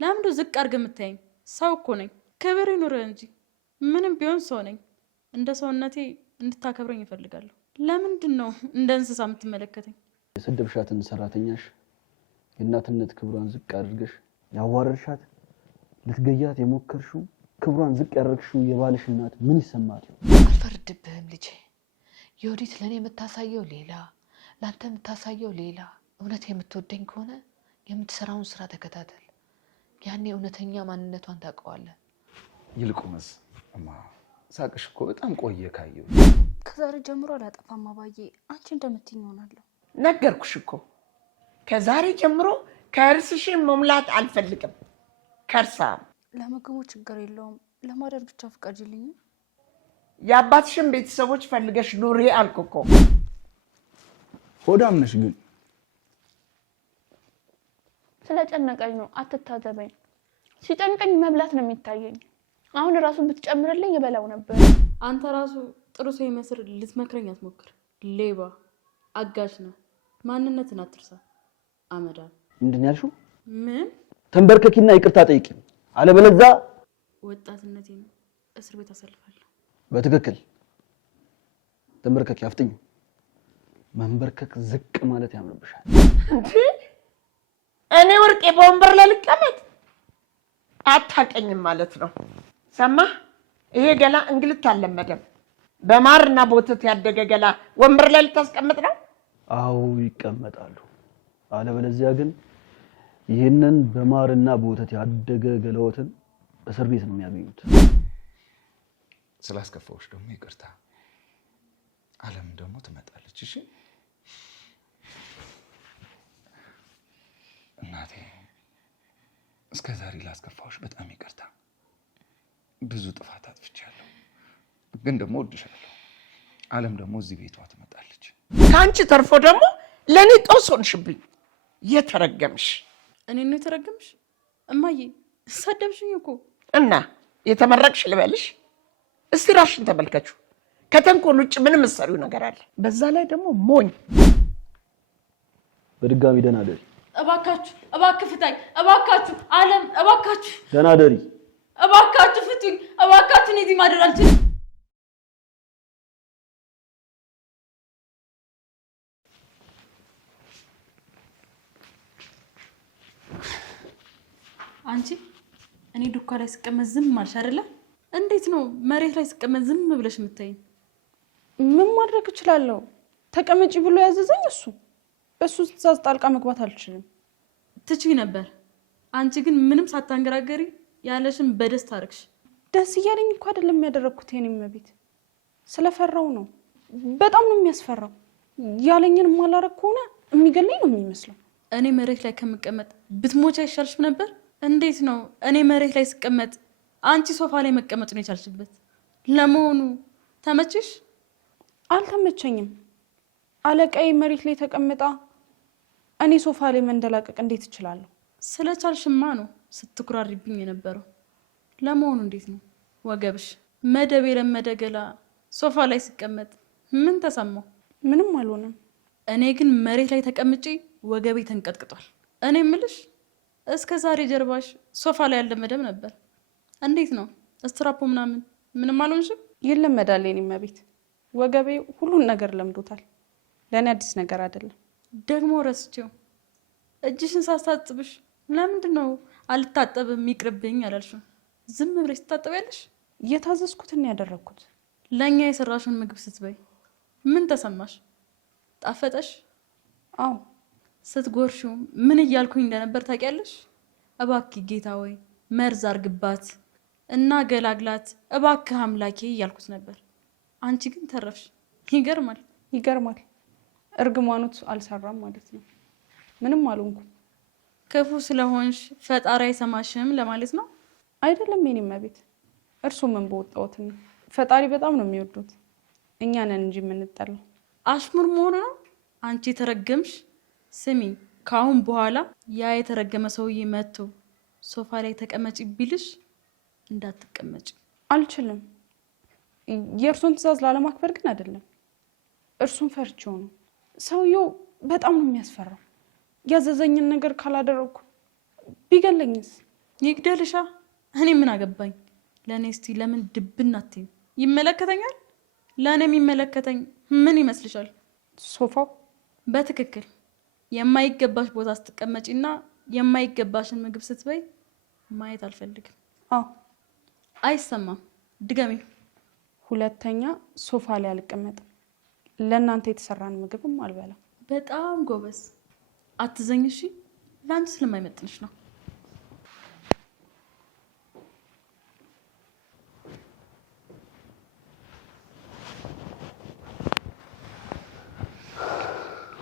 ለምንድን ነው ዝቅ አድርገህ የምታየኝ? ሰው እኮ ነኝ። ክብር ይኑርህ እንጂ ምንም ቢሆን ሰው ነኝ። እንደ ሰውነቴ እንድታከብረኝ እፈልጋለሁ። ለምንድን ነው እንደ እንስሳ የምትመለከተኝ? የሰደብሻትን ሰራተኛሽ የእናትነት ክብሯን ዝቅ አድርገሽ ያዋረድሻት ልትገያት የሞከርሽው ክብሯን ዝቅ ያደረግሽው የባልሽ እናት ምን ይሰማት? አልፈርድብህም ልጄ። የወዲት ለኔ የምታሳየው ሌላ፣ ላንተ የምታሳየው ሌላ። እውነት የምትወደኝ ከሆነ የምትሰራውን ስራ ተከታተል። ያኔ እውነተኛ ማንነቷን ታውቀዋለህ። ይልቁንስ እማ ሳቅሽ እኮ በጣም ቆየ ካየው። ከዛሬ ጀምሮ አላጠፋም አባዬ፣ አንቺ እንደምትይኝ ሆናለሁ። ነገርኩሽ እኮ ከዛሬ ጀምሮ ከርስሽን መሙላት አልፈልግም። ከርሳ ለምግቡ ችግር የለውም፣ ለማደር ብቻ ፍቀጂልኝ። የአባትሽን ቤተሰቦች ፈልገሽ ኑሪ አልኩ እኮ። ሆዳም ነሽ ግን። ስለጨነቀኝ ነው፣ አትታዘበኝ። ሲጨንቀኝ መብላት ነው የሚታየኝ። አሁን ራሱ ብትጨምርልኝ ይበላው ነበር። አንተ ራሱ ጥሩ ሰው ይመስል ልትመክረኝ አትሞክር። ሌባ አጋሽ ነህ። ማንነትን አትርሳ። አመዳም ምንድን ያልሽው? ምን? ተንበርከኪና ይቅርታ ጠይቂ፣ አለበለዚያ ወጣትነቴን እስር ቤት አሳልፋለሁ። በትክክል ተንበርከኪ፣ አፍጥኝ። መንበርከክ ዝቅ ማለት ያምርብሻል። እኔ ወርቄ በወንበር ላይ ልቀመጥ? አታቀኝም ማለት ነው። ሰማህ? ይሄ ገላ እንግልት አልለመደም። በማርና በወተት ያደገ ገላ ወንበር ላይ ልታስቀምጥ ነው? አዎ ይቀመጣሉ። አለበለዚያ ግን ይሄንን በማርና በወተት ያደገ ገላዎትን እስር ቤት ነው የሚያገኙት። ስላስከፋዎች ደግሞ ይቅርታ። ዓለም ደግሞ ትመጣለች። እሺ እናቴ፣ እስከዛሬ ላስከፋዎች በጣም ይቅርታ። ብዙ ጥፋት አጥፍቻለሁ፣ ግን ደግሞ እወድሻለሁ። ዓለም ደግሞ እዚህ ቤቷ ትመጣለች። ከአንቺ ተርፎ ደግሞ ለኔ ጦስ ሆንሽብኝ። የተረገምሽ። እኔ ነው የተረገምሽ? እማዬ ሰደብሽኝ እኮ። እና የተመረቅሽ ልበልሽ? እስቲ ራስሽን ተመልከቹ። ከተንኮል ውጭ ምንም መሰሪው ነገር አለ? በዛ ላይ ደግሞ ሞኝ። በድጋሚ ደህና ደሪ። እባካችሁ፣ እባክህ ፍታኝ። እባካችሁ ዓለም፣ እባካችሁ ደህና ደሪ። እባካችሁ ፍቱኝ። እባካችሁ እኔ እዚህ ማደር አልችልም። አንቺ እኔ ዱካ ላይ ስቀመጥ ዝም ማልሽ አይደለ? እንዴት ነው መሬት ላይ ስቀመጥ ዝም ብለሽ የምታይኝ? ምን ማድረግ እችላለሁ? ተቀመጪ ብሎ ያዘዘኝ እሱ። በሱ ትዕዛዝ ጣልቃ መግባት አልችልም። ትችይ ነበር። አንቺ ግን ምንም ሳታንገራገሪ ያለሽን በደስታ አረግሽ። ደስ እያለኝ እኮ አይደለም ያደረኩት። የኔ መቤት ስለፈራው ነው። በጣም ነው የሚያስፈራው። ያለኝን ማላረግ ከሆነ የሚገለኝ ነው የሚመስለው። እኔ መሬት ላይ ከመቀመጥ ብትሞቻ ይሻልሽም ነበር። እንዴት ነው እኔ መሬት ላይ ስቀመጥ አንቺ ሶፋ ላይ መቀመጥ ነው የቻልሽበት? ለመሆኑ ተመችሽ? አልተመቸኝም። አለቃዬ መሬት ላይ ተቀምጣ እኔ ሶፋ ላይ መንደላቀቅ እንዴት እችላለሁ? ስለቻልሽማ ነው ስትኩራሪብኝ የነበረው። ለመሆኑ እንዴት ነው ወገብሽ? መደብ የለመደ ገላ ሶፋ ላይ ሲቀመጥ ምን ተሰማው? ምንም አልሆነም። እኔ ግን መሬት ላይ ተቀምጬ ወገቤ ተንቀጥቅጧል። እኔ ምልሽ እስከ ዛሬ ጀርባሽ ሶፋ ላይ ያለመደም ነበር። እንዴት ነው ስትራፖ ምንም አልሆንሽም? ይለመዳል የኔ መቤት። ወገቤ ሁሉን ነገር ለምዶታል። ለኔ አዲስ ነገር አይደለም። ደግሞ ረስቼው እጅሽን ሳስታጥብሽ ለምንድን ነው አልታጠብም ይቅርብኝ አላልሽም? ዝም ብለሽ ትታጠቢያለሽ? እየታዘዝኩትን ያደረኩት። ለኛ የሰራሽውን ምግብ ስትበይ ምን ተሰማሽ? ጣፈጠሽ? አዎ። ስትጎርሺው ምን እያልኩኝ እንደነበር ታውቂያለሽ? እባክህ ጌታ ወይ መርዝ አርግባት እና ገላግላት እባክህ አምላኬ እያልኩት ነበር። አንቺ ግን ተረፍሽ። ይገርማል። እርግማኑት አልሰራም ማለት ነው። ምንም አልሆንኩም። ክፉ ስለሆንሽ ፈጣሪ አይሰማሽም ለማለት ነው? አይደለም የኔ መቤት። እርሱ ምን በወጣሁት ነው። ፈጣሪ በጣም ነው የሚወዱት። እኛ ነን እንጂ የምንጠላው። አሽሙር መሆኑ ነው። አንቺ ተረገምሽ። ስሚ፣ ካሁን በኋላ ያ የተረገመ ሰውዬ መጥቶ ሶፋ ላይ ተቀመጪ ቢልሽ እንዳትቀመጪ። አልችልም። የእርሱን ትዕዛዝ ላለማክበር ግን አይደለም፣ እርሱን ፈርቼው ነው። ሰውየው በጣም ነው የሚያስፈራው። ያዘዘኝን ነገር ካላደረኩ ቢገለኝስ? ይግደልሻ። እኔ ምን አገባኝ? ለእኔ እስቲ ለምን ድብን አትይም? ይመለከተኛል። ለእኔ የሚመለከተኝ ምን ይመስልሻል? ሶፋው በትክክል የማይገባሽ ቦታ ስትቀመጪና የማይገባሽን ምግብ ስትበይ ማየት አልፈልግም። አዎ አይሰማም። ድገሚ። ሁለተኛ ሶፋ ላይ አልቀመጥም። ለእናንተ የተሰራን ምግብም አልበላም። በጣም ጎበዝ። አትዘኝ እሺ። ለአንቺ ስለማይመጥንሽ ነው።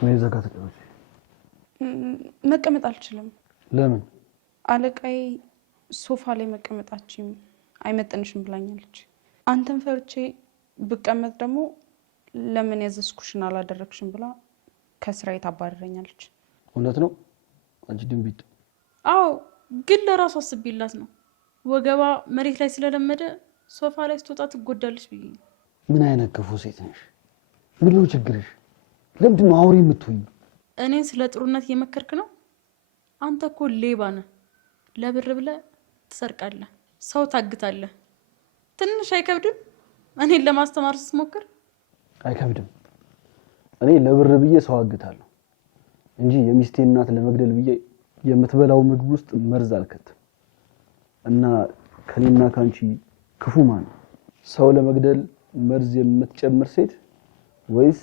ወይ ዘጋ ተቀመጪ። መቀመጥ አልችልም። ለምን? አለቃዬ ሶፋ ላይ መቀመጣችም አይመጥንሽም ብላኛለች። አንተን ፈርቼ ብቀመጥ ደግሞ ለምን ያዘዝኩሽን አላደረግሽም ብላ ከስራዬ ታባረረኛለች። እውነት ነው? አንቺ ድንቢጥ። አዎ፣ ግን ለራሷ አስቤላት ነው። ወገባ መሬት ላይ ስለለመደ ሶፋ ላይ ስትወጣ ትጎዳለች ብዬ ነው። ምን አይነት ክፉ ሴት ነሽ? ምንድን ነው ችግርሽ? ለምንድን ነው አውሪ የምትሆኝ? እኔን ስለ ጥሩነት እየመከርክ ነው? አንተ እኮ ሌባ ነህ። ለብር ብለህ ትሰርቃለህ፣ ሰው ታግታለህ። ትንሽ አይከብድም? እኔን ለማስተማር ስትሞክር አይከብድም። እኔ ለብር ብዬ ሰው አግታለሁ እንጂ የሚስቴን እናት ለመግደል ብዬ የምትበላው ምግብ ውስጥ መርዝ አልከትም። እና ከኔና ካንቺ ክፉ ማን ነው? ሰው ለመግደል መርዝ የምትጨምር ሴት ወይስ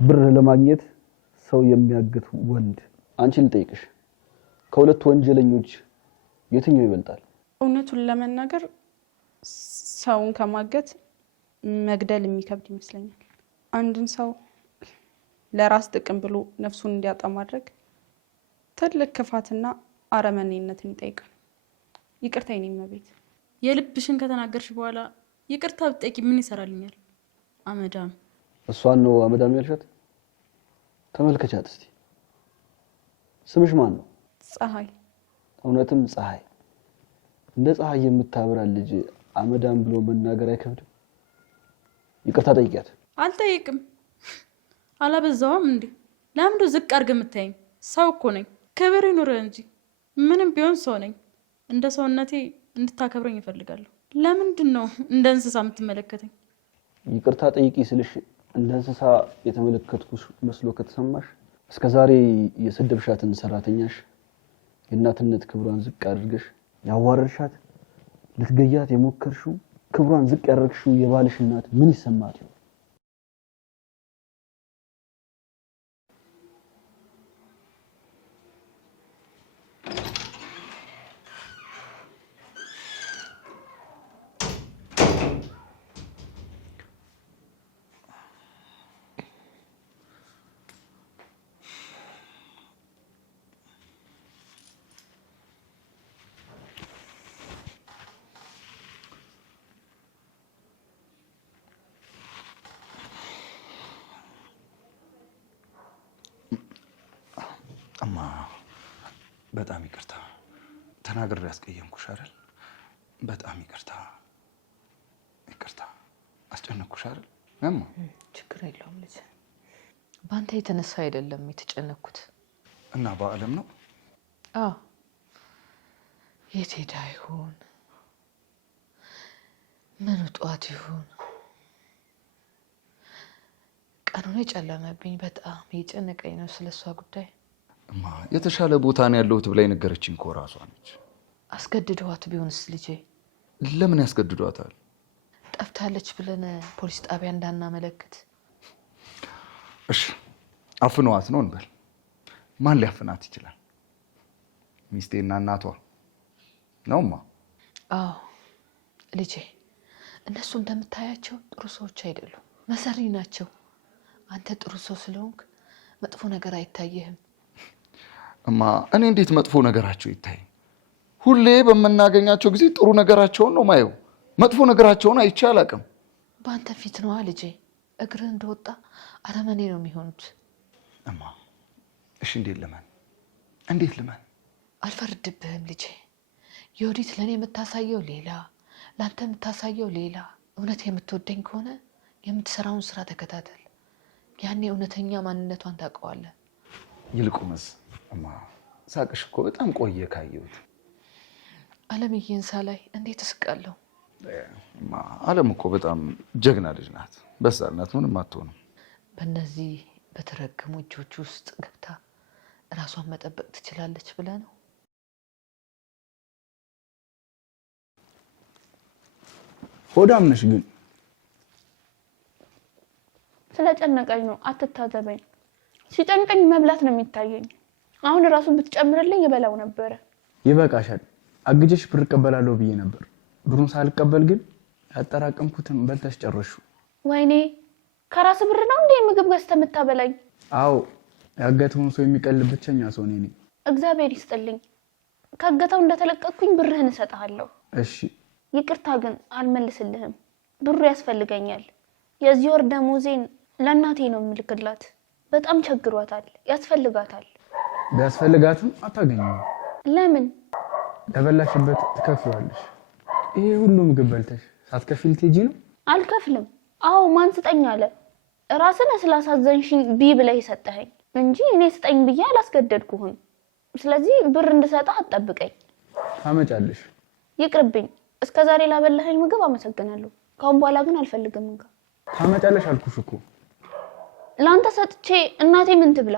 ብር ለማግኘት ሰው የሚያግት ወንድ? አንቺን ልጠይቅሽ፣ ከሁለት ወንጀለኞች የትኛው ይበልጣል? እውነቱን ለመናገር ሰውን ከማገት መግደል የሚከብድ ይመስለኛል። አንድን ሰው ለራስ ጥቅም ብሎ ነፍሱን እንዲያጣ ማድረግ ትልቅ ክፋትና አረመኔነትን ይጠይቃል። ይቅርታ የኔ እመቤት። የልብሽን ከተናገርሽ በኋላ ይቅርታ ብትጠይቂ ምን ይሰራልኛል? አመዳም። እሷን ነው አመዳም ያልሻት? ተመልከቻት እስቲ። ስምሽ ማን ነው? ፀሐይ። እውነትም ፀሐይ። እንደ ፀሐይ የምታበራ ልጅ አመዳም ብሎ መናገር አይከብድም? ይቅርታ ጠይቂያት። አልጠይቅም። አላበዛውም እንዴ? ለምንድነው ዝቅ አድርገህ የምታየኝ? ሰው እኮ ነኝ። ክብር ይኑርህ እንጂ ምንም ቢሆን ሰው ነኝ። እንደ ሰውነቴ እንድታከብረኝ እፈልጋለሁ። ለምንድን ነው እንደ እንስሳ የምትመለከተኝ? ይቅርታ ጠይቂ ስልሽ እንደ እንስሳ የተመለከትኩሽ መስሎ ከተሰማሽ እስከዛሬ የሰደብሻትን ሰራተኛሽ የእናትነት ክብሯን ዝቅ አድርገሽ ያዋረድሻት፣ ልትገያት የሞከርሽው ክብሯን ዝቅ ያደረግሽው የባልሽ እናት ምን ይሰማት? እማ በጣም ይቅርታ፣ ተናግሬ ያስቀየምኩሽ አይደል? በጣም ይቅርታ። አስጨነቅኩሽ አይደል? እማ ችግር የለውም ልጅ። በአንተ የተነሳ አይደለም የተጨነኩት። እና በአለም ነው? አዎ። የት ሄዳ ይሆን? ምን ጧት ይሆን? ቀኑን የጨለመብኝ፣ በጣም የጨነቀኝ ነው ስለሷ ጉዳይ። እማ የተሻለ ቦታ ነው ያለሁት ብላ የነገረችኝ እኮ እራሷ ነች። አስገድደዋት ቢሆንስ ልጄ? ለምን ያስገድዷታል? ጠፍታለች ብለን ፖሊስ ጣቢያ እንዳናመለክት። እሺ አፍነዋት ነው እንበል። ማን ሊያፍናት ይችላል? ሚስቴና እናቷ ነውማ። አዎ ልጄ፣ እነሱ እንደምታያቸው ጥሩ ሰዎች አይደሉም፣ መሰሪ ናቸው። አንተ ጥሩ ሰው ስለሆንክ መጥፎ ነገር አይታየህም። እማ እኔ እንዴት መጥፎ ነገራቸው ይታይ? ሁሌ በመናገኛቸው ጊዜ ጥሩ ነገራቸውን ነው ማየው። መጥፎ ነገራቸውን አይቼ አላውቅም። በአንተ ፊት ነዋ ልጄ። እግርህ እንደወጣ አረመኔ ነው የሚሆኑት። እማ እሺ እንዴት ልመን? አልፈርድብህም ልጄ። የወዲት ለእኔ የምታሳየው ሌላ፣ ለአንተ የምታሳየው ሌላ። እውነት የምትወደኝ ከሆነ የምትሰራውን ስራ ተከታተል። ያኔ እውነተኛ ማንነቷን ታውቀዋለህ። ይልቁንስ እማ ሳቅሽ እኮ በጣም ቆየ ካየሁት። አለምዬን ሳላይ እንዴት እስቃለሁ። አለም እኮ በጣም ጀግና ልጅ ናት፣ በሳል ናት፣ ምንም አትሆንም። በእነዚህ በተረገሙ እጆች ውስጥ ገብታ ራሷን መጠበቅ ትችላለች ብለህ ነው? ሆዳም ነሽ ግን። ስለጨነቀኝ ነው፣ አትታዘበኝ። ሲጨንቀኝ መብላት ነው የሚታየኝ። አሁን ራሱን ብትጨምርልኝ ይበላው ነበረ። ይበቃሻል። አግጀሽ ብር እቀበላለሁ ብዬ ነበር። ብሩን ሳልቀበል ግን ያጠራቀምኩትን በልተሽ ጨረሹ። ወይኔ ከራስ ብር ነው እንዴ ምግብ ገዝተህ የምታበላኝ? አዎ ያገተውን ሰው የሚቀልብ ብቸኛ ሰው ነኝ። እግዚአብሔር ይስጥልኝ። ካገተው እንደተለቀቅኩኝ ብርህን እሰጥሃለሁ። እሺ። ይቅርታ ግን አልመልስልህም። ብሩ ያስፈልገኛል። የዚህ ወር ደሞዜን ለእናቴ ነው የምልክላት። በጣም ቸግሯታል፣ ያስፈልጋታል። ቢያስፈልጋትም አታገኘው። ለምን? ለበላሽበት ትከፍያለሽ። ይሄ ሁሉ ምግብ በልተሽ ሳትከፊል ትሄጂ ነው? አልከፍልም። አዎ ማን ስጠኝ አለ? ራስን ስላሳዘንሽኝ ቢ ብለህ ሰጠኸኝ እንጂ እኔ ስጠኝ ብዬ አላስገደድኩህም። ስለዚህ ብር እንድሰጥህ አትጠብቀኝ። ታመጫለሽ። ይቅርብኝ። እስከዛሬ ላበላኸኝ ምግብ አመሰግናለሁ። ካሁን በኋላ ግን አልፈልግም። እንካ ታመጫለሽ አልኩሽ እኮ። ለአንተ ሰጥቼ እናቴ ምን ትብላ?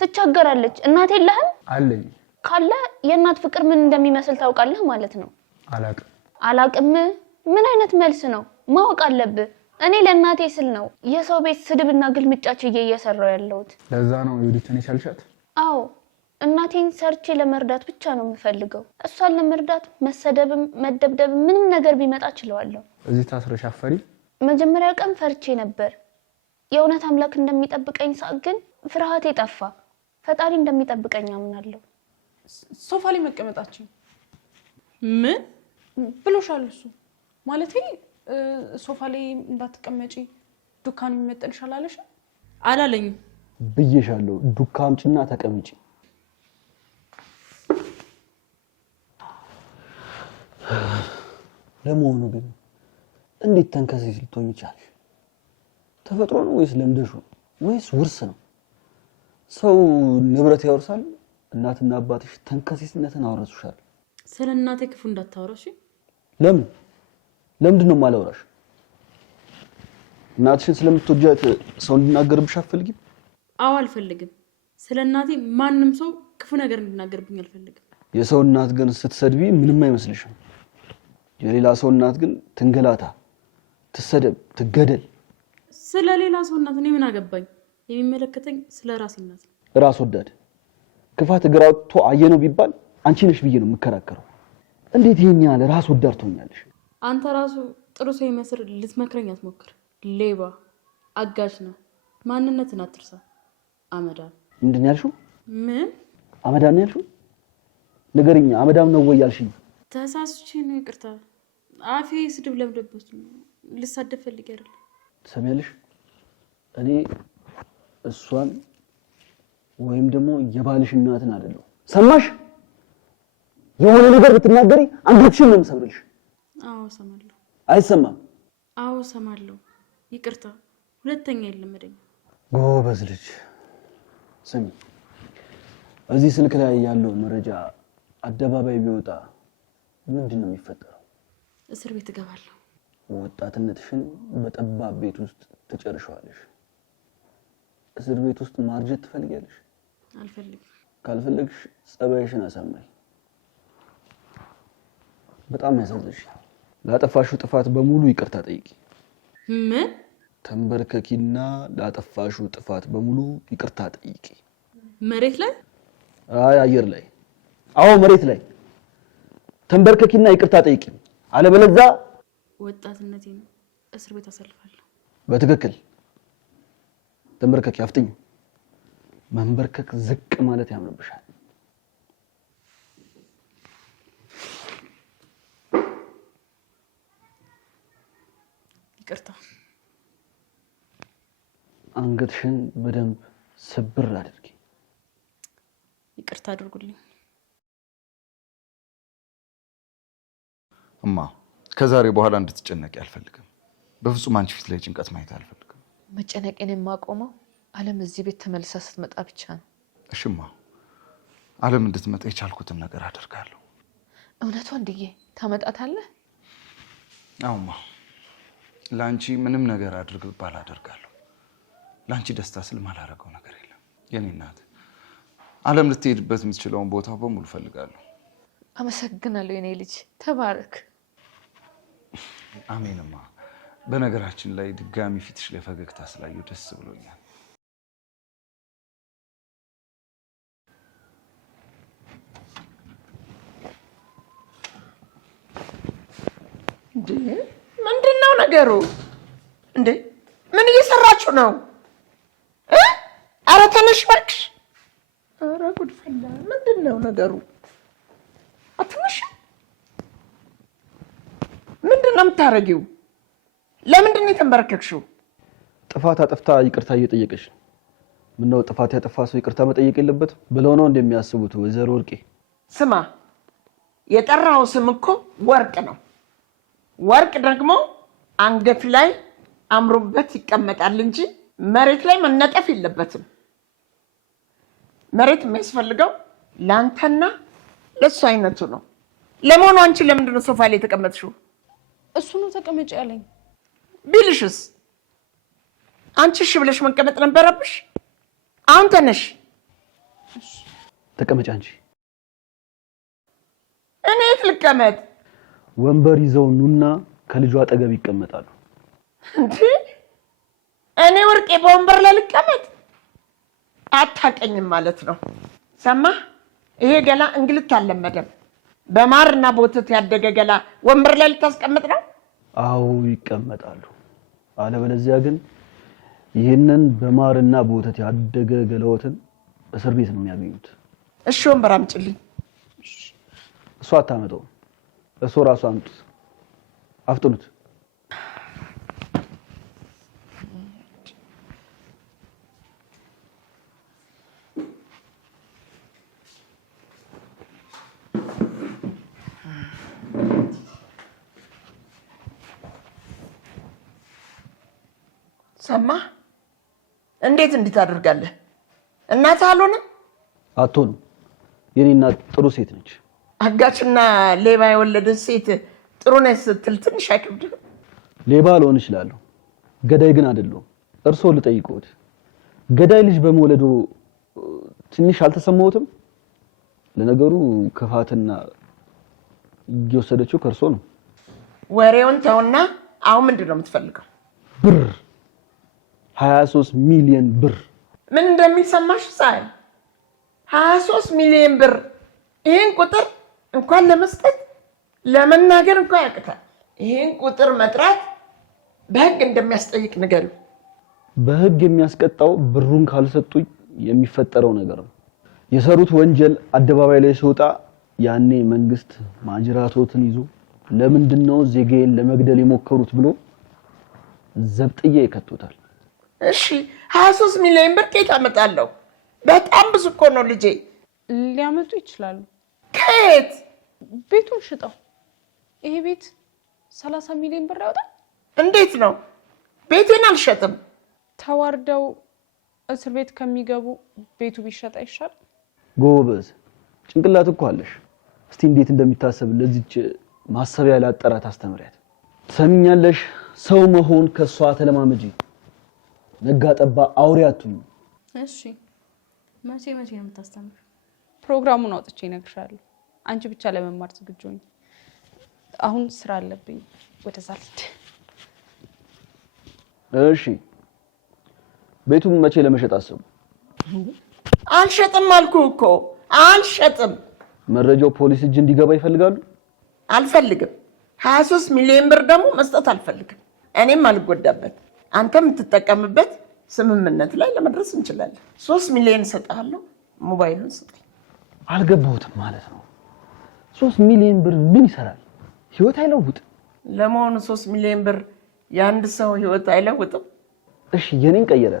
ትቸገራለች። እናቴ የለህም? አለኝ። ካለ የእናት ፍቅር ምን እንደሚመስል ታውቃለህ ማለት ነው። አላቅም። አላቅም? ምን አይነት መልስ ነው? ማወቅ አለብህ። እኔ ለእናቴ ስል ነው የሰው ቤት ስድብና ግልምጫ ችዬ እየሰራው ያለሁት። ለዛ ነው ዮዲትን የቻልሻት? አዎ እናቴን ሰርቼ ለመርዳት ብቻ ነው የምፈልገው። እሷን ለመርዳት መሰደብም መደብደብም ምንም ነገር ቢመጣ ችለዋለሁ። እዚህ ታስረሽ አፈሪ? መጀመሪያ ቀን ፈርቼ ነበር። የእውነት አምላክ እንደሚጠብቀኝ ሳቅ ግን ፍርሃቴ ጠፋ። ፈጣሪ እንደሚጠብቀኝ አምናለሁ። ሶፋ ላይ መቀመጣችን ምን ብሎሻል? እሱ ማለቴ ሶፋ ላይ እንዳትቀመጪ ዱካን የሚመጥንሻል አለሽ? አላለኝም። ብዬሻለሁ። ዱካ አምጪና ተቀመጪ። ለመሆኑ ግን እንዴት ተንከሴስ ልትሆኚ ቻልሽ? ተፈጥሮ ነው ወይስ ለምደሽ ነው ወይስ ውርስ ነው? ሰው ንብረት ያወርሳል። እናትና አባትሽ ተንከሴስነትን አወረሱሻል። ስለ እናቴ ክፉ እንዳታወራሽ። ለምን? ለምንድን ነው የማላወራሽ? እናትሽን ስለምትወጃት ሰው እንዲናገርብሽ አትፈልጊም? አዎ አልፈልግም። ስለ እናቴ ማንም ሰው ክፉ ነገር እንዲናገርብኝ አልፈልግም። የሰው እናት ግን ስትሰድቢ ምንም አይመስልሽም። የሌላ ሰው እናት ግን ትንገላታ፣ ትሰደብ፣ ትገደል። ስለ ሌላ ሰው እናት እኔ ምን አገባኝ? የሚመለከተኝ ስለ ራሴ እናት ነው። ራስ ወዳድ ክፋት እግር አውጥቶ አየነው ቢባል አንቺ ነሽ ብዬ ነው የምከራከረው። እንዴት ይሄን ያህል ራስ ወዳድ ትሆኛለሽ? አንተ ራሱ ጥሩ ሰው ይመስል ልትመክረኝ አትሞክር። ሌባ አጋሽ ነህ። ማንነትን አትርሳ። አመዳም። ምንድን ያልሽው? ምን አመዳም ነው ያልሽው? ንገሪኝ፣ አመዳም ነው ወይ ያልሽኝ? ተሳስቼ ነው፣ ይቅርታ። አፌ ስድብ ለምደበት ነው። ልሳደብ ፈልጌ አይደለም። ትሰሚያለሽ? እኔ እሷን ወይም ደግሞ የባልሽ እናትን አይደለሁ። ሰማሽ? የሆነ ነገር ብትናገሪ አንገትሽን ነው የምሰብርልሽ። አዎ ሰማለሁ። አይሰማም? አዎ ሰማለሁ። ይቅርታ፣ ሁለተኛ የለመደኝ። ጎበዝ ልጅ። ስሚ፣ እዚህ ስልክ ላይ ያለው መረጃ አደባባይ ቢወጣ ምንድን ነው የሚፈጠረው? እስር ቤት እገባለሁ። ወጣትነትሽን በጠባብ ቤት ውስጥ ትጨርሻለሽ። እስር ቤት ውስጥ ማርጀት ትፈልጊያለሽ? አልፈልግም። ካልፈለግሽ ጸባይሽን አሳማኝ። በጣም ያሳዝንሽ። ላጠፋሽው ጥፋት በሙሉ ይቅርታ ጠይቂ። ምን? ተንበርከኪና ላጠፋሽው ጥፋት በሙሉ ይቅርታ ጠይቂ። መሬት ላይ? አይ አየር ላይ። አዎ መሬት ላይ ተንበርከኪና ይቅርታ ጠይቂ። አለበለዚያ ወጣትነቴን እስር ቤት አሳልፋለሁ። በትክክል ተንበርከኪ። አፍጥኝ። መንበርከክ ዝቅ ማለት ያምርብሻል። ይቅርታ። አንገትሽን በደንብ ስብር አድርጊ። ይቅርታ አድርጉልኝ። እማ ከዛሬ በኋላ እንድትጨነቂ አልፈልግም። በፍጹም አንቺ ፊት ላይ ጭንቀት ማየት አልፈልግም። መጨነቄን የማቆመው አለም እዚህ ቤት ተመልሳ ስትመጣ ብቻ ነው። እሽማ፣ አለም እንድትመጣ የቻልኩትን ነገር አደርጋለሁ። እውነት ወንድዬ ታመጣታለህ? አውማ ላንቺ ምንም ነገር አድርግ ባል አደርጋለሁ። ላንቺ ደስታ ስል ማላረገው ነገር የለም። የኔ እናት ዓለም ልትሄድበት የምትችለውን ቦታ በሙሉ ፈልጋለሁ። አመሰግናለሁ የኔ ልጅ ተባረክ። አሜንማ። በነገራችን ላይ ድጋሚ ፊትሽ ላይ ፈገግታ ስላየሁ ደስ ብሎኛል። ምንድነው ነገሩ እንዴ? ምን እየሰራችሁ ነው? አረ ተነሽ እባክሽ። አረ ጉድ ፈላ። ምንድነው ነገሩ? አትነሽ። ምንድነው የምታረጊው? ለምንድን ነው የተንበረከክሽው? ጥፋት አጥፍታ ይቅርታ እየጠየቀሽ ነው። ምነው ጥፋት ያጠፋ ሰው ይቅርታ መጠየቅ የለበትም ብለው ነው እንደሚያስቡት ወይዘሮ ወርቄ? ስማ፣ የጠራው ስም እኮ ወርቅ ነው። ወርቅ ደግሞ አንገት ላይ አምሮበት ይቀመጣል እንጂ መሬት ላይ መነጠፍ የለበትም። መሬት የሚያስፈልገው ላንተና ለሱ አይነቱ ነው። ለመሆኑ አንቺ ለምንድን ነው ሶፋ ላይ የተቀመጥሽው? እሱ ነው ተቀመጭ ያለኝ። ቢልሽስ አንቺ እሺ ብለሽ መቀመጥ ነበረብሽ። አሁን ተነሽ። ተቀመጭ አንቺ። እኔ የት ልቀመጥ? ወንበር ይዘው ኑና ከልጇ አጠገብ ይቀመጣሉ። እንዴ እኔ ወርቄ በወንበር ላይ ልቀመጥ? አታቀኝም ማለት ነው። ሰማህ? ይሄ ገላ እንግልት አልለመደም። በማርና በወተት ያደገ ገላ ወንበር ላይ ልታስቀምጥ ነው? አዎ ይቀመጣሉ። አለበለዚያ ግን ይህንን በማርና በወተት ያደገ ገላዎትን እስር ቤት ነው የሚያገኙት። እሺ ወንበር አምጪልኝ። እሷ አታመጣውም። እሱ ራሱ አምጡት። አፍጥኑት። ሰማህ? እንዴት ታደርጋለህ? እናት አልሆነም? አትሆንም። የኔ እናት ጥሩ ሴት ነች። አጋችና ሌባ የወለደች ሴት ጥሩ ነች ስትል ትንሽ አይከብድም? ሌባ ልሆን እችላለሁ፣ ገዳይ ግን አይደለሁም። እርሶ ልጠይቅዎት፣ ገዳይ ልጅ በመውለዱ ትንሽ አልተሰማዎትም? ለነገሩ ክፋትና እየወሰደችው ከእርሶ ነው። ወሬውን ተውና አሁን ምንድን ነው የምትፈልገው? ብር 23 ሚሊዮን ብር። ምን እንደሚሰማሽ ሳይ 23 ሚሊዮን ብር። ይሄን ቁጥር እንኳን ለመስጠት ለመናገር እንኳን ያቅታል። ይሄን ቁጥር መጥራት በህግ እንደሚያስጠይቅ ንገሪው። በህግ የሚያስቀጣው ብሩን ካልሰጡኝ የሚፈጠረው ነገር ነው። የሰሩት ወንጀል አደባባይ ላይ ሲወጣ ያኔ መንግስት ማጅራቶትን ይዞ ለምንድነው ዜጋዬን ለመግደል የሞከሩት ብሎ ዘብጥዬ ይከቱታል። እሺ 23 ሚሊዮን ብር ከየት አመጣለሁ? በጣም ብዙ እኮ ነው ልጄ። ሊያመጡ ይችላሉ። ከየት? ቤቱን ሽጠው። ይሄ ቤት 30 ሚሊዮን ብር ያወጣል። እንዴት ነው? ቤቴን አልሸጥም። ተዋርደው እስር ቤት ከሚገቡ ቤቱ ቢሸጥ አይሻል? ጎበዝ ጭንቅላት እኮ አለሽ። እስቲ እንዴት እንደሚታሰብ ለዚች ማሰቢያ ላጠራት አስተምሪያት። ትሰሚኛለሽ? ሰው መሆን ከሷ ተለማመጂ። ነጋ ጠባ አውሬ አትሁኝ። እሺ መቼ ነው የምታስተምር? ፕሮግራሙን አውጥቼ እነግርሻለሁ። አንቺ ብቻ ለመማር ዝግጁ ነኝ። አሁን ስራ አለብኝ፣ ወደዛ ልሂድ። እሺ ቤቱን መቼ ለመሸጥ አሰቡ? አልሸጥም አልኩህ እኮ አልሸጥም። መረጃው ፖሊስ እጅ እንዲገባ ይፈልጋሉ? አልፈልግም። 23 ሚሊዮን ብር ደግሞ መስጠት አልፈልግም። እኔም አልጎዳበት፣ አንተም የምትጠቀምበት ስምምነት ላይ ለመድረስ እንችላለን። 3 ሚሊዮን እሰጥሃለሁ፣ ሞባይሉን ስጠኝ። አልገባሁትም ማለት ነው። 3 ሚሊዮን ብር ምን ይሰራል? ህይወት አይለውጥም። ለመሆኑ 3 ሚሊዮን ብር የአንድ ሰው ህይወት አይለውጥም? እሺ የኔን ቀየረ።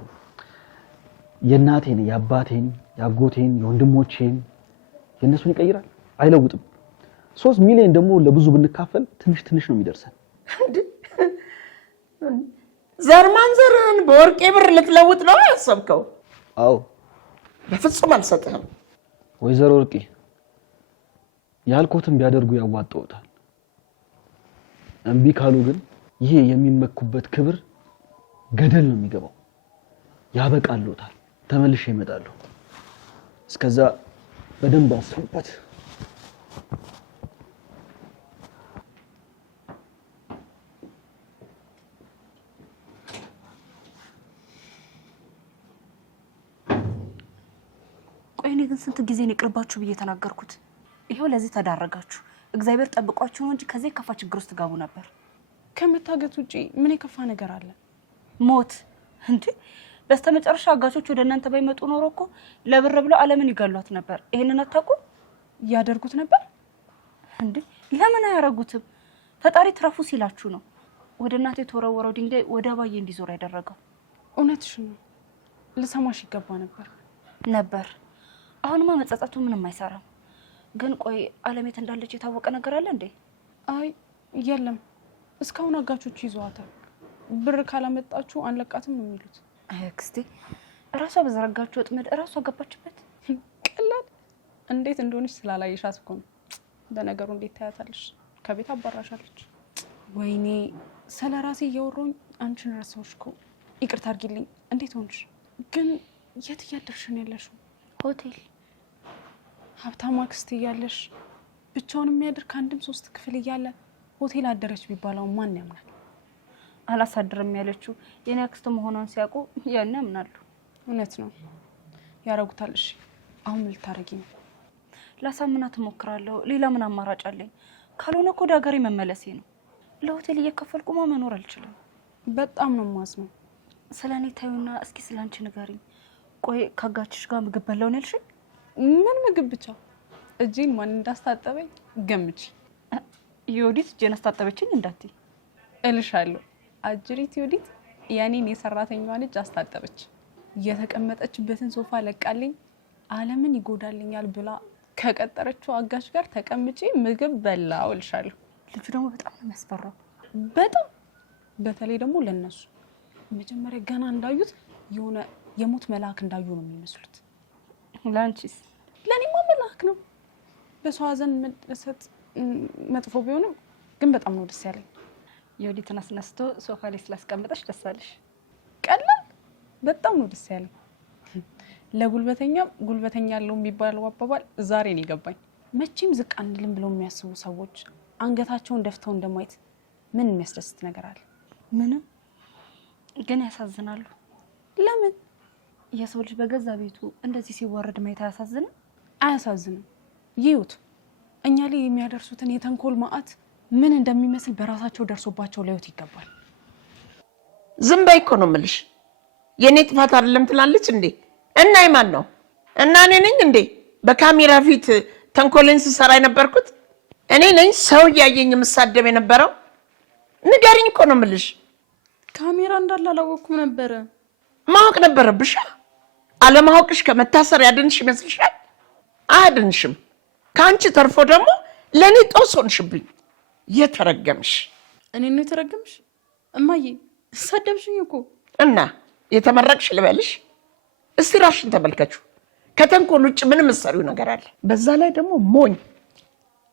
የእናቴን፣ የአባቴን፣ የአጎቴን፣ የወንድሞቼን የነሱን ይቀይራል? አይለውጥም። 3 ሚሊዮን ደግሞ ለብዙ ብንካፈል ትንሽ ትንሽ ነው የሚደርሰን። ዘርማን ዘርህን በወርቄ ብር ልትለውጥ ነው ያሰብከው? አዎ። በፍጹም አልሰጥህም። ወይዘሮ ወርቄ ያልኩትን ቢያደርጉ ያዋጣውታል። እምቢ ካሉ ግን ይሄ የሚመኩበት ክብር ገደል ነው የሚገባው። ያበቃልዎታል። ተመልሼ እመጣለሁ። እስከዛ በደንብ አስቡበት። ቆይ እኔ ግን ስንት ጊዜ ነው ይቅርባችሁ ብዬ ተናገርኩት? ይሄው ለዚህ ተዳረጋችሁ። እግዚአብሔር ጠብቋችሁ ነው እንጂ ከዚህ ከፋ ችግር ውስጥ ገቡ ነበር። ከመታገት ውጪ ምን የከፋ ነገር አለ? ሞት እንዴ! በስተመጨረሻ አጋቾች ወደ እናንተ ባይመጡ ኖሮ እኮ ለብር ብለው ዓለምን ይገሏት ነበር። ይሄንን አታውቁ? ያደርጉት ነበር እንዴ? ለምን አያረጉትም? ፈጣሪ ትረፉ ሲላችሁ ነው ወደ እናቴ የተወረወረው ድንጋይ ወደ አባዬ እንዲዞር ያደረገው። እውነትሽ ነው። ልሰማሽ ይገባ ነበር። አሁንማ መጸጸቱ ምንም አይሰራም። ግን ቆይ ዓለሜት እንዳለች የታወቀ ነገር አለ እንዴ? አይ የለም። እስካሁን አጋቾቹ ይዘዋታል። ብር ካላመጣችሁ አንለቃትም ነው የሚሉት። አክስቴ እራሷ በዘረጋችሁ ወጥመድ እራሷ ገባችበት። ቀላል እንዴት እንደሆነች ስላላየሻት እኮ ነው። ለነገሩ እንዴት ታያታለሽ? ከቤት አባራሻለች። ወይኔ ስለራሴ እያወራሁኝ አንቺን ረሳሁሽ እኮ። ይቅርታ አድርጊልኝ። እንዴት ሆንሽ? ግን የት እያደርሽ ነው ያለሽው? ሆቴል። ሀብታም አክስት እያለሽ ብቻውን የሚያድር ከአንድም 3 ክፍል እያለ ሆቴል አደረች ቢባለው ማን ያምናል? አላሳድርም ያለችው የኔ አክስት መሆኗን ሲያውቁ ያን ያምናሉ። እውነት ነው ያረጉታል። እሺ አሁን ምን ልታረጊ ነው? ላሳምናት እሞክራለሁ። ሌላ ምን አማራጭ አለኝ? ካልሆነ እኮ ወደ ሀገሬ መመለሴ ነው። ለሆቴል እየከፈልኩማ መኖር አልችልም። በጣም ነው የማዝነው። ስለኔ ታዩና እስኪ ስላንቺ ንገሪኝ። ቆይ ካጋችሽ ጋር ምግብ በላውን ያልሽኝ? ምን ምግብ ብቻ? እጄን ማን እንዳስታጠበኝ ገምች። ዮዲት እጄን አስታጠበችኝ እንዳትይ እልሻለሁ። አጅሪት ዮዲት ያኔን የሰራተኛዋን እጅ አስታጠበች። የተቀመጠችበትን ሶፋ ለቃልኝ ዓለምን ይጎዳልኛል ብላ ከቀጠረችው አጋች ጋር ተቀምጬ ምግብ በላው እልሻለሁ። ልጁ ደግሞ በጣም ነው የሚያስፈራው። በጣም በተለይ ደግሞ ለነሱ መጀመሪያ ገና እንዳዩት የሆነ የሞት መልአክ እንዳዩ ነው የሚመስሉት። ላንቺስ? ለኔማ መልአክ ነው። በሰው ሀዘን መደሰት መጥፎ ቢሆንም ግን በጣም ነው ደስ ያለኝ። ዮዲትን አስነስቶ ሶፋ ላይ ስላስቀመጠሽ ደስ አለሽ? ቀላል በጣም ነው ደስ ያለኝ። ለጉልበተኛ ጉልበተኛ ያለው የሚባለው አባባል ዛሬ ነው የገባኝ። መቼም ዝቅ አንልም ብለው የሚያስቡ ሰዎች አንገታቸውን ደፍተው እንደማየት ምን የሚያስደስት ነገር አለ? ምንም። ግን ያሳዝናሉ። ለምን? የሰው ልጅ በገዛ ቤቱ እንደዚህ ሲዋረድ ማየት አያሳዝንም? አያሳዝንም። ይዩት እኛ ላይ የሚያደርሱትን የተንኮል መዓት ምን እንደሚመስል በራሳቸው ደርሶባቸው ሊያዩት ይገባል። ዝም በይ እኮ ነው የምልሽ። የኔ ጥፋት አይደለም ትላለች እንዴ? እና የማን ነው? እና እኔ ነኝ እንዴ በካሜራ ፊት ተንኮልን ስሰራ የነበርኩት? እኔ ነኝ ሰው እያየኝ የምሳደብ የነበረው? ንገሪኝ እኮ ነው የምልሽ። ካሜራ እንዳለ አላወኩም ነበረ። ማወቅ ነበረብሽ። አለማወቅሽ ከመታሰር ያድንሽ ይመስልሻል? አያድንሽም። ከአንቺ ተርፎ ደግሞ ለእኔ ጦስ ሆንሽብኝ። የተረገምሽ። እኔ ነው የተረገምሽ? እማዬ ሰደብሽኝ እኮ። እና የተመረቅሽ ልበልሽ? እስቲ ራሽን ተመልከቹ። ከተንኮል ውጭ ምን መሰሪው ነገር አለ? በዛ ላይ ደግሞ ሞኝ።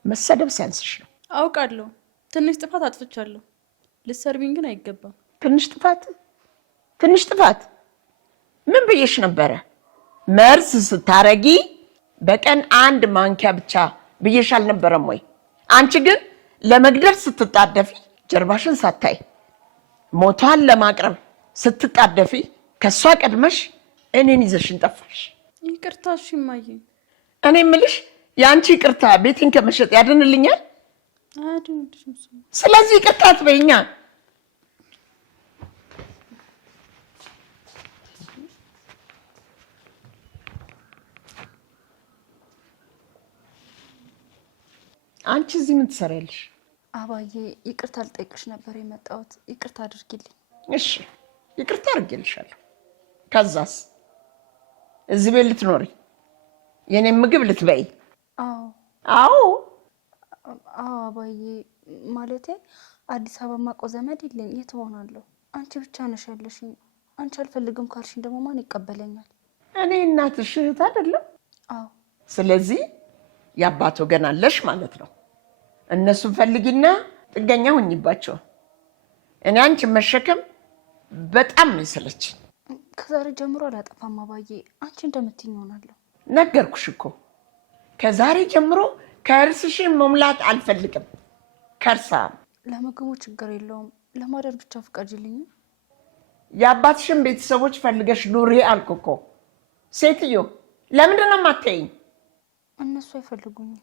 መሰደብ ሲያንስሽ ነው። አውቃለሁ ትንሽ ጥፋት አጥፍቻለሁ። ልትሰርቢኝ ግን አይገባም። ትንሽ ጥፋት ምን ብዬሽ ነበረ? መርዝ ስታረጊ በቀን 1 ማንኪያ ብቻ ብዬሽ አልነበረም ወይ? አንቺ ግን ለመግደል ስትጣደፊ ጀርባሽን ሳታይ ሞቷን ለማቅረብ ስትጣደፊ ከሷ ቀድመሽ እኔን ይዘሽን ጠፋሽ። ይቅርታ እሺ እማዬ። እኔ የምልሽ የአንቺ ይቅርታ ቤቴን ከመሸጥ ያድንልኛል? አያድንልሽም። ስለዚህ ይቅርታ አትበይኛ። አንቺ እዚህ ምን ትሰሪያለሽ? አባዬ ይቅርታ ልጠይቅሽ ነበር የመጣሁት። ይቅርታ አድርጊልኝ። እሺ ይቅርታ አድርጌልሻለሁ። ከዛስ እዚህ ቤት ልትኖሪ የኔን ምግብ ልትበይ? አዎ አባዬ ማለቴ አዲስ አበባ ማውቀው ዘመድ የለኝ። የት እሆናለሁ? አንቺ ብቻ ነሽ ያለሽኝ። አንቺ አልፈልግም ካልሽኝ ደግሞ ማን ይቀበለኛል? እኔ እናትሽ እህት አይደለም? አዎ። ስለዚህ የአባት ወገን አለሽ ማለት ነው። እነሱን ፈልጊና ጥገኛ ሁኝባቸው። እኔ አንቺን መሸከም በጣም ነው የሰለችኝ። ከዛሬ ጀምሮ አላጠፋም አባዬ፣ አንቺ እንደምትይኝ እሆናለሁ። ነገርኩሽ እኮ ከዛሬ ጀምሮ ከእርስሽን መሙላት አልፈልግም። ከርሳ ለምግቡ ችግር የለውም፣ ለማደር ብቻ ፍቀጅልኝ። የአባትሽን ቤተሰቦች ፈልገሽ ኑሪ አልኩ እኮ። ሴትዮ ለምንድን ነው የማትይኝ? እነሱ አይፈልጉኝም።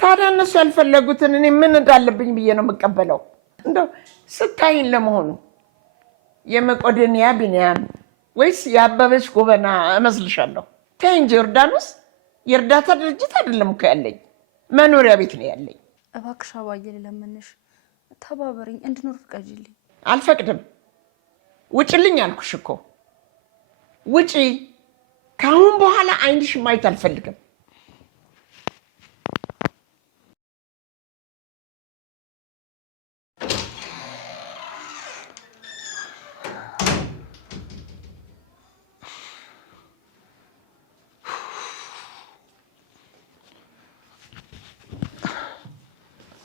ታዲያ እነሱ ያልፈለጉትን እኔ ምን እንዳለብኝ ብዬ ነው የምቀበለው? እንደው ስታይኝ ለመሆኑ የመቄዶንያ ቢንያም ወይስ የአበበች ጎበና እመስልሻለሁ? ተይ እንጂ ዮርዳኖስ፣ የእርዳታ ድርጅት አይደለም እኮ ያለኝ፣ መኖሪያ ቤት ነው ያለኝ። እባክሽ አባዬ ልለምንሽ፣ ተባበሪኝ፣ እንድኖር ፍቀጅልኝ። አልፈቅድም። ውጭልኝ አልኩሽ እኮ ውጪ። ከአሁን በኋላ አይንሽ ማየት አልፈልግም።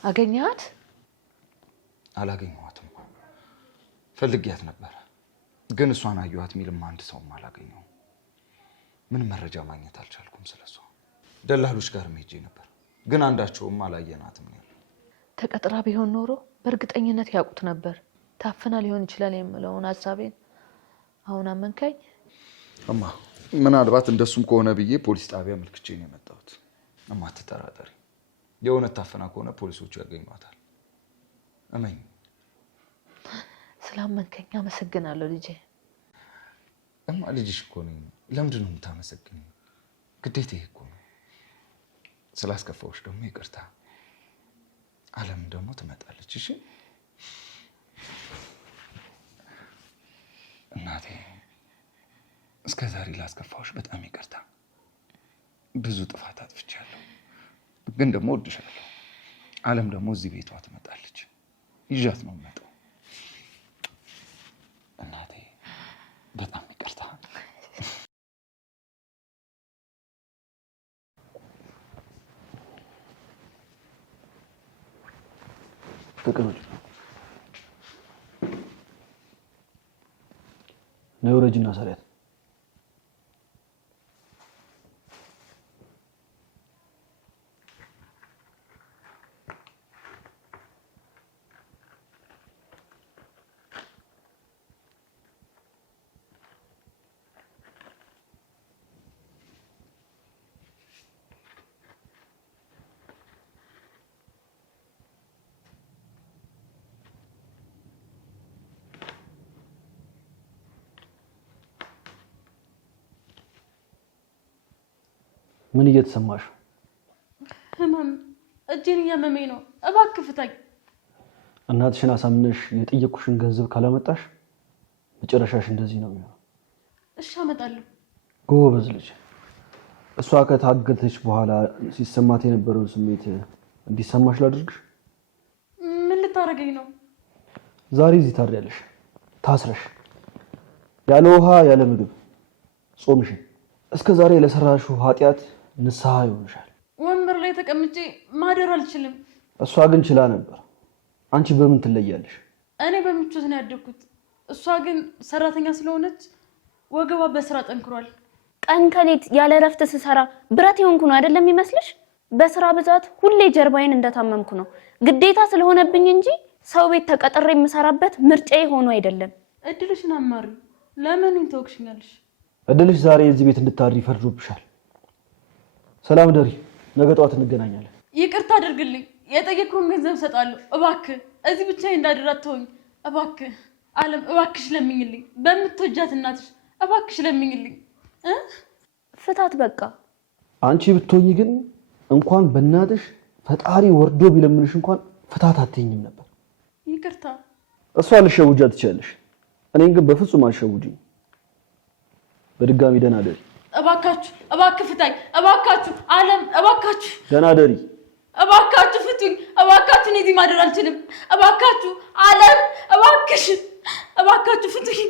አገኛት? አላገኘኋትም። ፈልጊያት ነበር፣ ግን እሷን አየኋት የሚልም አንድ ሰውም አላገኘሁም። ምንም መረጃ ማግኘት አልቻልኩም ስለሷ። ደላሎች ጋር ሄጄ ነበር፣ ግን አንዳቸውም አላየናትም ነው ያሉት። ተቀጥራ ቢሆን ኖሮ በእርግጠኝነት ያውቁት ነበር። ታፍና ሊሆን ይችላል የምለውን ሀሳቤን አሁን አመንካኝ። እማ ምናልባት እንደሱም ከሆነ ብዬ ፖሊስ ጣቢያ አመልክቼ ነው የመጣሁት። እማ አትጠራጠሪ፣ የእውነት ታፍና ከሆነ ፖሊሶቹ ያገኟታል። እመኝ። ስላመንከኝ አመሰግናለሁ ልጄ። እማ ልጅሽ እኮ ነኝ። ለምንድን ነው የምታመሰግኝ? ግዴታዬ እኮ ነው። ስላስከፋዎች ደግሞ ይቅርታ። አለም ደግሞ ትመጣለች። እሺ እናቴ፣ እስከ ዛሬ ላስከፋዎች በጣም ይቅርታ። ብዙ ጥፋት አጥፍቻለሁ፣ ግን ደግሞ እወድሻለሁ። አለም ደግሞ እዚህ ቤቷ ትመጣለች። ይዣት ነው የምመጣው። እናቴ በጣም ይቅርታ። ተቀመጭ። ነው ረጅና ሰሪያት ምን እየተሰማሽ? ህመም፣ እጄን እያመመኝ ነው። እባክህ ፍታኝ። እናትሽን አሳምነሽ የጠየኩሽን ገንዘብ ካላመጣሽ መጨረሻሽ እንደዚህ ነው የሚሆነው። እሺ አመጣለሁ። ጎበዝ ልጅ። እሷ ከታገተች በኋላ ሲሰማት የነበረውን ስሜት እንዲሰማሽ ላድርግሽ? ምን ልታረገኝ ነው? ዛሬ እዚህ ታድሪያለሽ፣ ታስረሽ፣ ያለ ውሃ ያለ ምግብ ጾምሽን። እስከ ዛሬ ለሰራሽው ኃጢአት ንስሐ ይሆንሻል። ወንበር ላይ ተቀምጬ ማደር አልችልም። እሷ ግን ችላ ነበር። አንቺ በምን ትለያለሽ? እኔ በምቾት ነው ያደግኩት። እሷ ግን ሰራተኛ ስለሆነች ወገቧ በስራ ጠንክሯል። ቀን ከሌት ያለ እረፍት ስሰራ ብረት የሆንኩ ነው አይደለም ይመስልሽ? በስራ ብዛት ሁሌ ጀርባዬን እንደታመምኩ ነው። ግዴታ ስለሆነብኝ እንጂ ሰው ቤት ተቀጥሬ የምሰራበት ምርጫዬ ሆኖ አይደለም። እድልሽን አማሪ። ለምን ተወክሽኛለሽ? እድልሽ ዛሬ እዚህ ቤት እንድታድሪ ፈርዶብሻል። ሰላም ደሪ፣ ነገ ጠዋት እንገናኛለን። ይቅርታ አድርግልኝ። የጠየቅኩህን ገንዘብ እሰጣለሁ። እባክህ እዚህ ብቻ እንዳድር አትተወኝ። እባክህ አለም፣ እባክሽ ለምኝልኝ። በምትወጃት እናትሽ እባክሽ ለምኝልኝ። ፍታት በቃ። አንቺ ብትሆኚ ግን እንኳን በእናትሽ ፈጣሪ ወርዶ ቢለምንሽ እንኳን ፍታት አትይኝም ነበር። ይቅርታ። እሷ ልሸውጃ ትችላለሽ፣ እኔን ግን በፍጹም አልሸውጂኝ። በድጋሚ ደህና ደሪ። እባካችሁ፣ እባክህ ፍታኝ። እባካችሁ አለም፣ እባካችሁ ደህና ደሪ። እባካችሁ ፍቱኝ። እባካችሁ እኔ እዚህ ማደር አልችልም። እባካችሁ አለም፣ እባክሽ፣ እባካችሁ ፍቱኝ።